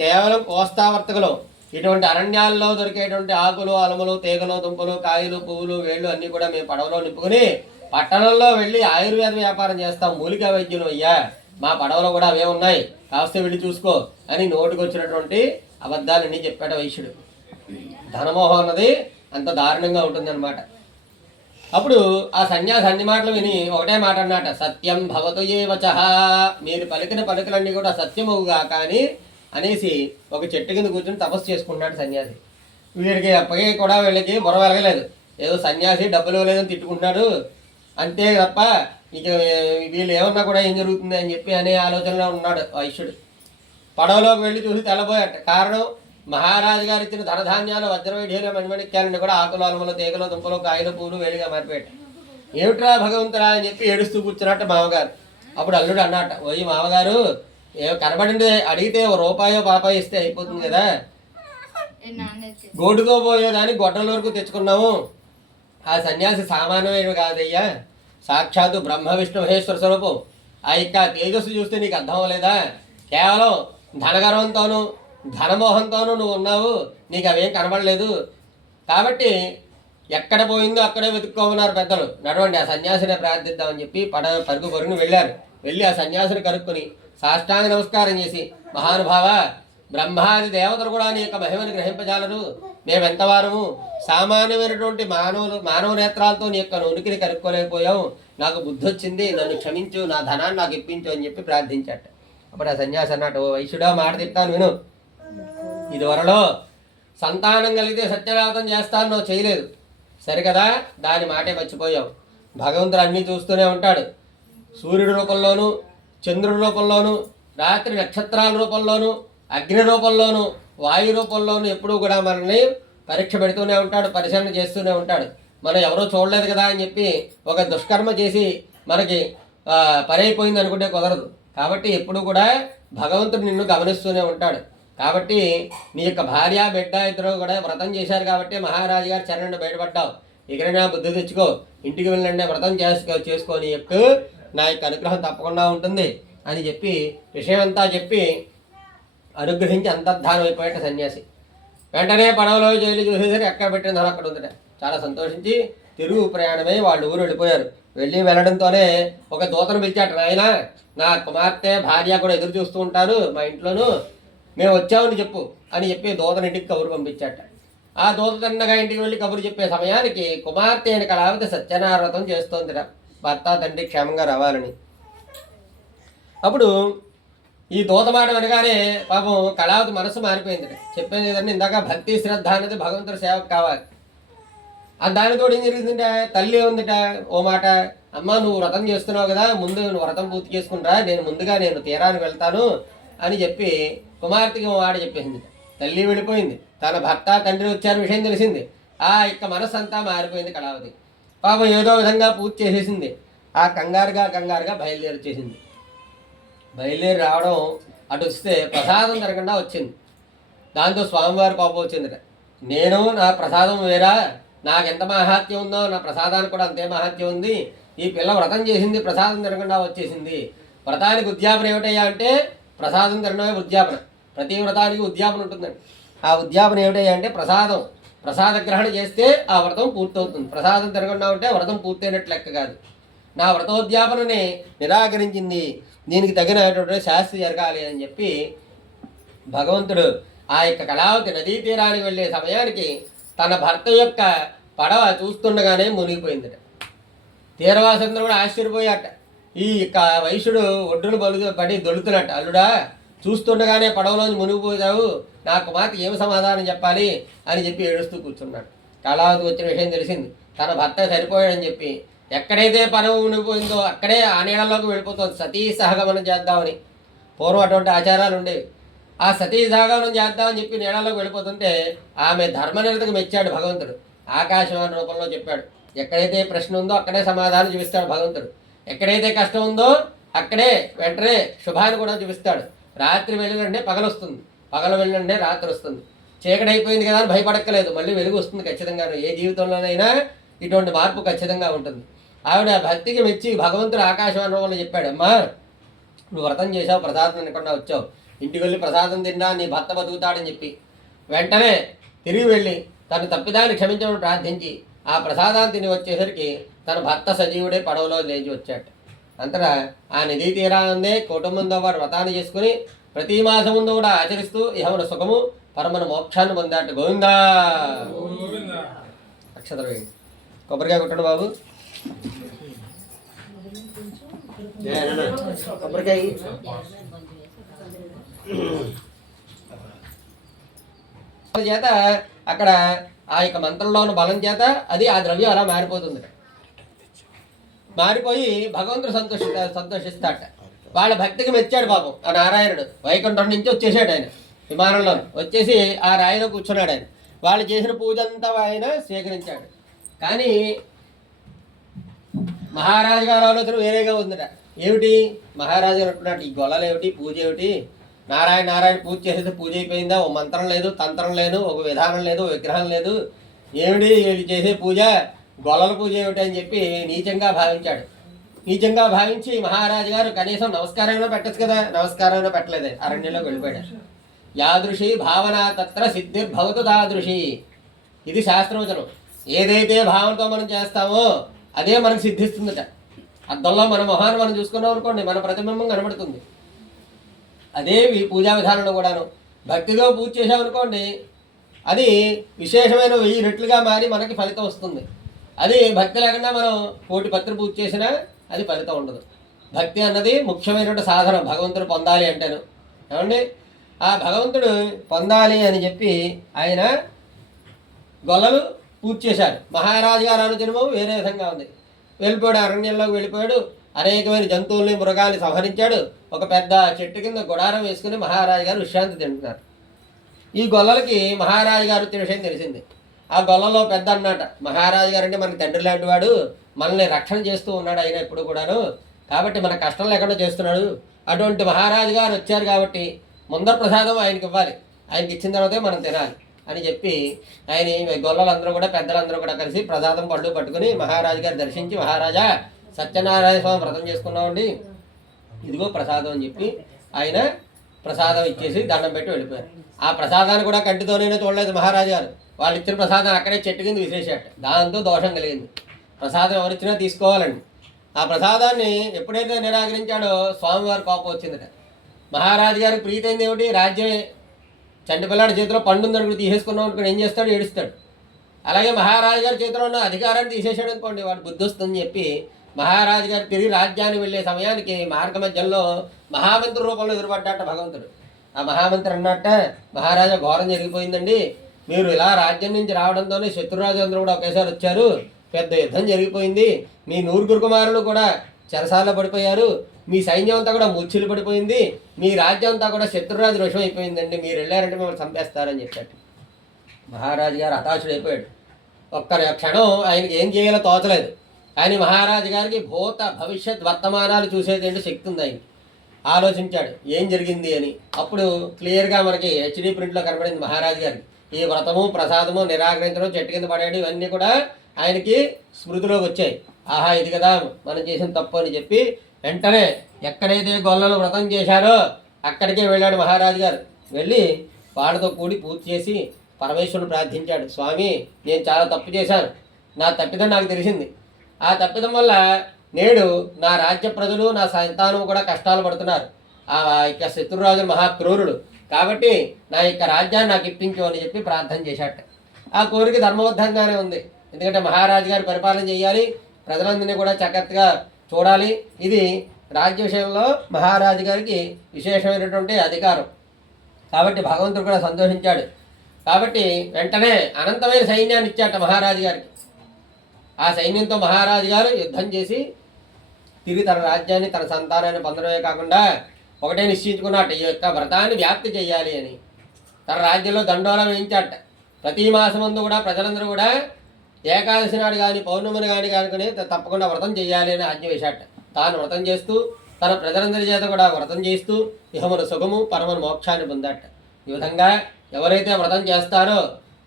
కేవలం కోస్తావర్తకులం. ఇటువంటి అరణ్యాల్లో దొరికేటువంటి ఆకులు, అలములు, తీగలు, దుంపలు, కాయలు, పువ్వులు, వేళ్ళు అన్నీ కూడా మేము పడవలో నింపుకుని పట్టణంలో వెళ్ళి ఆయుర్వేద వ్యాపారం చేస్తాం. మూలికా వైద్యులు అయ్యా, మా పడవలో కూడా అవే ఉన్నాయి, కాస్త వెళ్ళి చూసుకో అని నోటికొచ్చినటువంటి అబద్ధాలన్నీ చెప్పాడు వైశ్యుడు. ధనమోహం అన్నది అంత దారుణంగా ఉంటుందన్నమాట. అప్పుడు ఆ సన్యాసి అన్ని మాటలు విని ఒకటే మాట అన్నమాట, సత్యం భవతు ఏ వచః, మీరు పలికిన పలుకులన్నీ కూడా సత్యమవుగా కానీ అనేసి ఒక చెట్టు కింద కూర్చొని తపస్సు చేసుకున్నాడు సన్యాసి. వీడికి అప్పగే కూడా వీళ్ళకి బుర్ర వెలగలేదు. ఏదో సన్యాసి డబ్బులు ఇవ్వలేదని తిట్టుకుంటున్నాడు అంతే తప్ప ఇక వీళ్ళు ఏమన్నా కూడా ఏం జరుగుతుంది అని చెప్పి అనే ఆలోచనలో ఉన్నాడు వైశ్యుడు. పడవలోకి వెళ్ళి చూసి తెల్లబోయాట. కారణం మహారాజు గారు ఇచ్చిన ధనధాన్యాలు, వజ్రవైఢ్యాలు, మణిమణిక్యాలని కూడా ఆకులు, అలములు, తీగలు, దుంపలు, కాయలు, పూలు వేడిగా మారిపోయాట. ఏమిట్రా భగవంతురా అని చెప్పి ఏడుస్తూ కూర్చున్నట్టు మామగారు. అప్పుడు అల్లుడు అన్నట్ట, ఓయి మామగారు, కనబడింది అడిగితే ఓ రూపాయో పాపాయో ఇస్తే అయిపోతుంది కదా, గోటుతో పోయేదాన్ని గొడ్డల వరకు తెచ్చుకున్నాము. ఆ సన్యాసి సామాన్యమైన కాదయ్యా, సాక్షాత్తు బ్రహ్మ విష్ణు మహేశ్వర స్వరూపం. ఆ యొక్క తేజస్సు చూస్తే నీకు అర్థం అవ్వలేదా? కేవలం ధనగర్వంతోనూ ధనమోహంతోనూ నువ్వు ఉన్నావు, నీకు అవేం కనబడలేదు. కాబట్టి ఎక్కడ పోయిందో అక్కడే వెతుక్కోమన్నారు పెద్దలు. నడవండి ఆ సన్యాసిని ప్రార్థిద్దామని చెప్పి పరుగుని వెళ్ళారు. వెళ్ళి ఆ సన్యాసిని కనుక్కొని సాష్టాంగ నమస్కారం చేసి, మహానుభావ, బ్రహ్మాది దేవతలు కూడా నీ యొక్క మహిమను గ్రహింపజాలరు, మేమెంతవారము సామాన్యమైనటువంటి మానవ నేత్రాలతో నీ యొక్క ఉనికిని కనుక్కోలేకపోయాము, నాకు బుద్ధి వచ్చింది, నన్ను క్షమించు, నా ధనాన్ని నాకు ఇప్పించు అని చెప్పి ప్రార్థించాట. అప్పుడు ఆ సన్యాసి అన్నట్టు, ఓ వైశ్యుడా, మాట తిప్తాను విను. ఇదివరలో సంతానం కలిగితే సత్యవ్రతం చేస్తాను, నువ్వు చేయలేదు సరికదా, దాని మాటే మర్చిపోయావు. భగవంతుడు అన్నీ చూస్తూనే ఉంటాడు. సూర్యుడి రూపంలోనూ, చంద్రుడి రూపంలోనూ, రాత్రి నక్షత్రాల రూపంలోనూ, అగ్ని రూపంలోనూ, వాయు రూపంలోనూ ఎప్పుడూ కూడా మనల్ని పరీక్ష పెడుతూనే ఉంటాడు, పరిశీలన చేస్తూనే ఉంటాడు. మనం ఎవరో చూడలేదు కదా అని చెప్పి ఒక దుష్కర్మ చేసి మనకి పని అయిపోయింది అనుకుంటే కుదరదు. కాబట్టి ఎప్పుడూ కూడా భగవంతుడు నిన్ను గమనిస్తూనే ఉంటాడు. కాబట్టి నీ యొక్క భార్య బిడ్డ ఇద్దరు కూడా వ్రతం చేశారు కాబట్టి మహారాజు గారు చెర నుండి బయటపడ్డావు. ఇకనైనా బుద్ధి తెచ్చుకో, ఇంటికి వెళ్ళండి, వ్రతం చేసుకొని ఎక్కు, నా యొక్క అనుగ్రహం తప్పకుండా ఉంటుంది అని చెప్పి విషయమంతా చెప్పి అనుగ్రహించి అంతర్ధానం అయిపోయాట సన్యాసి. వెంటనే పడవలో జైలు చూసేసరికి ఎక్కడ పెట్టిన ధనం అక్కడ ఉందట. చాలా సంతోషించి తిరుగు ప్రయాణమై వాళ్ళు ఊరు వెళ్ళిపోయారు. వెళ్ళడంతోనే ఒక దూతను పిలిచాట, నాయన, నా కుమార్తె భార్య కూడా ఎదురు చూస్తూ ఉంటారు మా ఇంట్లోనూ, మేము వచ్చామని చెప్పు అని చెప్పి దూతని ఇంటికి కబురు పంపించాట. ఆ దూత తిన్నగా ఇంటికి వెళ్ళి కబురు చెప్పే సమయానికి కుమార్తె అయిన కళావతి సత్యనారాయణ వ్రతం చేస్తోందిట, భర్త తండ్రి క్షేమంగా రావాలని. అప్పుడు ఈ దూత మాట వినగానే పాపం కళావతి మనసు మారిపోయింది. చెప్పేది ఏదంటే ఇందాక భక్తి శ్రద్ధ అనేది భగవంతుడి సేవకు కావాలి. ఆ దానితో ఏం జరిగిందంటే తల్లి ఉందిట ఓ మాట, అమ్మ నువ్వు వ్రతం చేస్తున్నావు కదా, ముందు నువ్వు వ్రతం పూర్తి చేసుకుంటా, నేను తీరానికి వెళ్తాను అని చెప్పి కుమార్తెకి ఓ మాట చెప్పేసింది. తల్లి వెళ్ళిపోయింది, తన భర్త తండ్రి వచ్చారని విషయం తెలిసింది. ఆ యొక్క మనసు అంతా మారిపోయింది కళావతి. పాపం ఏదో విధంగా పూర్తి చేసేసింది. ఆ కంగారుగా బయలుదేరి రావడం అటు వస్తే ప్రసాదం తినకుండా వచ్చింది. దాంతో స్వామివారి కోపం వచ్చిందిట. నేను నా ప్రసాదం వేరా, నాకెంత మహాత్యం ఉందో నా ప్రసాదానికి కూడా అంతే మహాత్యం ఉంది, ఈ పిల్ల వ్రతం చేసింది ప్రసాదం తినకుండా వచ్చేసింది. వ్రతానికి ఉద్యాపన ఏమిటయ్యా అంటే ప్రసాదం తినడమే ఉద్యాపన. ప్రతి వ్రతానికి ఉద్యాపన ఉంటుందండి. ఆ ఉద్యాపన ఏమిటి అంటే ప్రసాద గ్రహణ చేస్తే ఆ వ్రతం పూర్తవుతుంది. ప్రసాదం తినకుండా ఉంటే వ్రతం పూర్తయినట్టు లెక్క కాదు. నా వ్రతోద్యాపనని నిరాకరించింది, దీనికి తగినటువంటి శాస్త్రి జరగాలి అని చెప్పి భగవంతుడు ఆ యొక్క కళావతి నదీ తీరానికి వెళ్ళే సమయానికి తన భర్త యొక్క పడవ చూస్తుండగానే మునిగిపోయిందట. తీరవాసందరూ కూడా ఆశ్చర్యపోయాట. ఈ వైశ్యుడు ఒడ్డును పడి దొలుతున్నట్ట. అల్లుడా, చూస్తుండగానే పడవలోంచి మునిగిపోయావు, నాకు మాత్రం ఏమి సమాధానం చెప్పాలి అని చెప్పి ఏడుస్తూ కూర్చున్నాడు. కళావతి వచ్చిన విషయం తెలిసింది. తన భర్త సరిపోయాడని చెప్పి ఎక్కడైతే పడవ మునిగిపోయిందో అక్కడే ఆ నీళ్ళలోకి వెళ్ళిపోతుంది. సతీ సహగమనం చేద్దామని పూర్వం అటువంటి ఆచారాలు ఉండేవి. ఆ సతీ సహగమనం చేద్దామని చెప్పి నీళ్ళలోకి వెళ్ళిపోతుంటే ఆమె ధర్మనిరతకు మెచ్చాడు భగవంతుడు. ఆకాశవాణి రూపంలో చెప్పాడు. ఎక్కడైతే ప్రశ్న ఉందో అక్కడే సమాధానం చూపిస్తాడు భగవంతుడు. ఎక్కడైతే కష్టం ఉందో అక్కడే వెంటనే శుభాన్ని కూడా చూపిస్తాడు. రాత్రి వెళ్ళినంటే పగలు వస్తుంది, పగలు వెళ్ళినంటే రాత్రి వస్తుంది. చీకటి అయిపోయింది కదా అని భయపడక్కలేదు, మళ్ళీ వెలుగు వస్తుంది ఖచ్చితంగా. ఏ జీవితంలోనైనా ఇటువంటి మార్పు ఖచ్చితంగా ఉంటుంది. ఆవిడ భక్తికి మెచ్చి భగవంతుడు ఆకాశవాణి రూపంలో చెప్పాడు, అమ్మా నువ్వు వ్రతం చేసావు, ప్రసాదం తినకుండా వచ్చావు, ఇంటికి వెళ్ళి ప్రసాదం తిన్నా నీ భర్త బతుకుతాడని చెప్పి వెంటనే తిరిగి వెళ్ళి తను తప్పిదాన్ని క్షమించమని ప్రార్థించి ఆ ప్రసాదాన్ని తిని వచ్చేసరికి తన భర్త సజీవుడే పడవలో లేచి వచ్చాట. అంతటా ఆ నదీ తీరాన్నే కుటుంబంతో పాటు వ్రతాన్ని చేసుకుని ప్రతి మాసం ముందు కూడా ఆచరిస్తూ ఇహమున సుఖము పరమన మోక్షాన్ని పొందాట. గోవిందా. అక్షతలు వేయండి, కొబ్బరికాయ కొట్టండి బాబు. కొబ్బరికాయ చేత అక్కడ ఆ యొక్క మంత్రంలో ఉన్న బలం చేత అది ఆ ద్రవ్యం అలా మారిపోతుంది. మారిపోయి భగవంతుడు సంతోషిస్తాట. వాళ్ళ భక్తికి మెచ్చాడు పాపం ఆ నారాయణుడు. వైకుంఠం నుంచి వచ్చేసాడు ఆయన విమానంలో, వచ్చేసి ఆ రాయిలో కూర్చున్నాడు ఆయన. వాళ్ళు చేసిన పూజ అంతా ఆయన స్వీకరించాడు. కానీ మహారాజు గారి ఆలోచన వేరేగా ఉందట. ఏమిటి మహారాజు గారు అంటున్నాడు, ఈ గొల్లలు ఏమిటి, పూజ ఏమిటి, నారాయణ పూజ చేసేది పూజ అయిపోయిందా, ఓ మంత్రం లేదు, తంత్రం లేదు, ఒక విధానం లేదు, విగ్రహం లేదు, ఏమిటి వీళ్ళు చేసే పూజ, గొల్లల పూజ ఏమిటి అని చెప్పి నీచంగా భావించాడు. నీచంగా భావించి మహారాజు గారు కనీసం నమస్కారంలో పెట్టచ్చు కదా, నమస్కారంలో పెట్టలేదు, అరణ్యంలోకి వెళ్ళిపోయాడు. యాదృశి భావన తత్ర సిద్ధిర్భవతు తాదృశి. ఇది శాస్త్రవచనం. ఏదైతే భావనతో మనం చేస్తామో అదే మనకు సిద్ధిస్తుందట. అద్దంలో మన మొహాన్ని మనం చూసుకున్నాం అనుకోండి, మన ప్రతిబింబం కనబడుతుంది. అదే పూజా విధానంలో కూడాను భక్తితో పూజ చేసామనుకోండి, అది విశేషమైన 1000 రెట్లుగా మారి మనకి ఫలితం వస్తుంది. అది భక్తి లేకుండా మనం 1,000 పత్రి పూజ చేసినా అది ఫలితం ఉండదు. భక్తి అన్నది ముఖ్యమైనటువంటి సాధన భగవంతుడు పొందాలి అంటేను. ఏమండి, ఆ భగవంతుడు పొందాలి అని చెప్పి ఆయన గొల్లలు పూజ చేశారు. మహారాజు గారు ఆలోచనమో వేరే విధంగా ఉంది. వెళ్ళిపోయాడు, అరణ్యంలోకి వెళ్ళిపోయాడు. అనేకమైన జంతువుల్ని మృగాల్ని సంహరించాడు. ఒక పెద్ద చెట్టు కింద గుడారం వేసుకుని మహారాజు గారు విశ్రాంతి తింటున్నారు. ఈ గొల్లలకి మహారాజు గారు విషయం తెలిసింది. ఆ గొల్లలో పెద్ద అన్నమాట, మహారాజు గారు అంటే మనకి తండ్రి లాంటి వాడు, మనల్ని రక్షణ చేస్తూ ఉన్నాడు ఆయన ఎప్పుడు కూడాను, కాబట్టి మన కష్టం లేకుండా చేస్తున్నాడు. అటువంటి మహారాజు గారు వచ్చారు కాబట్టి ముందర ప్రసాదం ఆయనకి ఇవ్వాలి, ఆయనకి ఇచ్చిన తర్వాతే మనం తినాలి అని చెప్పి ఆయన గొల్లలందరూ కూడా పెద్దలందరూ కూడా కలిసి ప్రసాదం పళ్ళు పట్టుకుని మహారాజు గారు దర్శించి, మహారాజా సత్యనారాయణ స్వామి వ్రతం చేసుకున్నామండి, ఇదిగో ప్రసాదం అని చెప్పి ఆయన ప్రసాదం ఇచ్చేసి దండం పెట్టి వెళ్ళిపోయారు. ఆ ప్రసాదాన్ని కూడా కంటితోనే చూడలేదు మహారాజు గారు. వాళ్ళు ఇచ్చిన ప్రసాదం అక్కడే చెట్టు కింద విసిరేసాట. దాంతో దోషం కలిగింది. ప్రసాదం ఎవరిచ్చినా తీసుకోవాలండి. ఆ ప్రసాదాన్ని ఎప్పుడైతే నిరాకరించాడో స్వామివారి కోపం వచ్చిందట. మహారాజు గారికి ప్రీతి అయింది ఏమిటి, రాజ్యమే. చంటిపిల్లాడి చేతిలో పండు ఉందని కూడా తీసేసుకున్నాం అనుకోండి, ఏం చేస్తాడు, ఏడుస్తాడు. అలాగే మహారాజు గారి చేతిలో ఉన్న అధికారాన్ని తీసేసాడు అనుకోండి, వాడు బుద్ధి వస్తుందని చెప్పి మహారాజు గారు తిరిగి రాజ్యానికి వెళ్ళే సమయానికి మార్గ మధ్యంలో మహామంత్రి రూపంలో ఎదురుపడ్డాట భగవంతుడు. ఆ మహామంత్రి అన్నట్ట, మహారాజా ఘోరం జరిగిపోయిందండి, మీరు ఇలా రాజ్యం నుంచి రావడంతోనే శత్రురాజు అందరూ కూడా ఒకేసారి వచ్చారు, పెద్ద యుద్ధం జరిగిపోయింది, మీ 9 కుమారులు కూడా చెరసాలలో పడిపోయారు, మీ సైన్యం అంతా కూడా మూర్ఛలు పడిపోయింది, మీ రాజ్యం అంతా కూడా శత్రురాజు వశం అయిపోయిందండి, మీరు వెళ్ళారంటే మిమ్మల్ని చంపేస్తారని చెప్పాడు. మహారాజు గారు హతాశుడు అయిపోయాడు. ఒక్క క్షణం ఆయనకి ఏం చేయాలో తోచలేదు. కానీ మహారాజు గారికి భూత భవిష్యత్ వర్తమానాలు చూసేటువంటి శక్తి ఉంది. ఆయన ఆలోచించాడు ఏం జరిగింది అని. అప్పుడు క్లియర్గా మనకి హెచ్డి ప్రింట్లో కనబడింది మహారాజు గారికి. ఈ వ్రతము ప్రసాదము నిరాకరించడం, చెట్టు కింద పడేయడం ఇవన్నీ కూడా ఆయనకి స్మృతిలోకి వచ్చాయి. ఆహా, ఇది కదా మనం చేసిన తప్పు అని చెప్పి వెంటనే ఎక్కడైతే గొల్లలు వ్రతం చేశారో అక్కడికే వెళ్ళాడు మహారాజు గారు. వెళ్ళి వాళ్ళతో కూడి పూర్తి చేసి పరమేశ్వరుని ప్రార్థించాడు. స్వామి, నేను చాలా తప్పు చేశాను, నా తప్పిదం నాకు తెలిసింది. ఆ తప్పిదం వల్ల నేడు నా రాజ్య ప్రజలు, నా సంతానం కూడా కష్టాలు పడుతున్నారు. ఆ యొక్క శత్రురాజు మహాక్రూరుడు కాబట్టి నా యొక్క రాజ్యాన్ని నాకు ఇప్పించు అని చెప్పి ప్రార్థన చేశాట. ఆ కోరిక ధర్మబద్ధంగానే ఉంది. ఎందుకంటే మహారాజు గారి పరిపాలన చేయాలి, ప్రజలందరినీ కూడా చక్కగా చూడాలి. ఇది రాజ్య విషయంలో మహారాజు గారికి విశేషమైనటువంటి అధికారం. కాబట్టి భగవంతుడు కూడా సంతోషించాడు. కాబట్టి వెంటనే అనంతమైన సైన్యాన్ని ఇచ్చాట మహారాజు గారికి. ఆ సైన్యంతో మహారాజు గారు యుద్ధం చేసి తిరిగి తన రాజ్యాన్ని, తన సంతానాన్ని పొందడమే కాకుండా ఒకటే నిశ్చయించుకున్నట్టు ఈ యొక్క వ్రతాన్ని వ్యాప్తి చేయాలి అని. తన రాజ్యంలో దండోరా వేయించాట. ప్రతి మాసమందు కూడా ప్రజలందరూ కూడా ఏకాదశి నాడు కానీ పౌర్ణమిని కానీ తప్పకుండా వ్రతం చేయాలి అని ఆజ్ఞ వేశాట. తాను వ్రతం చేస్తూ తన ప్రజలందరి చేత కూడా వ్రతం చేస్తూ ఇహమును సుఖము పరమను మోక్షాన్ని పొందాట. ఈ విధంగా ఎవరైతే వ్రతం చేస్తారో,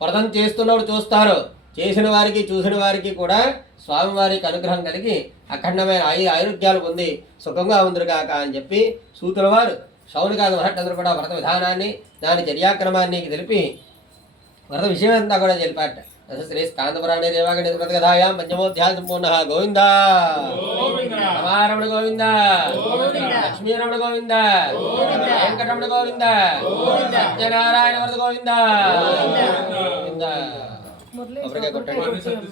వ్రతం చేస్తున్నప్పుడు చూస్తారో, చేసిన వారికి చూసిన వారికి కూడా స్వామివారికి అనుగ్రహం కలిగి అఖండమైన ఆరోగ్యాలు పొంది సుఖంగా ఉందిరుగాక అని చెప్పి సూతుల వారు శౌనకాద మహర్షులందరూ కూడా వ్రత విధానాన్ని, దాని చర్యాక్రమాన్ని తెలిపి వ్రత విషయం అంతా కూడా తెలిపారట. శ్రీ స్కాందపురాణే దేవాగణి వ్రతకథాయాం పంచమోధ్యాయ సంపూర్ణ. గోవింద రమారమణ గోవింద, లక్ష్మీరమణ గోవింద, వెంకటరమణ గోవింద, సత్యనారాయణ వ్రత గోవింద. కొబ్బరికాయ కొట్టండి.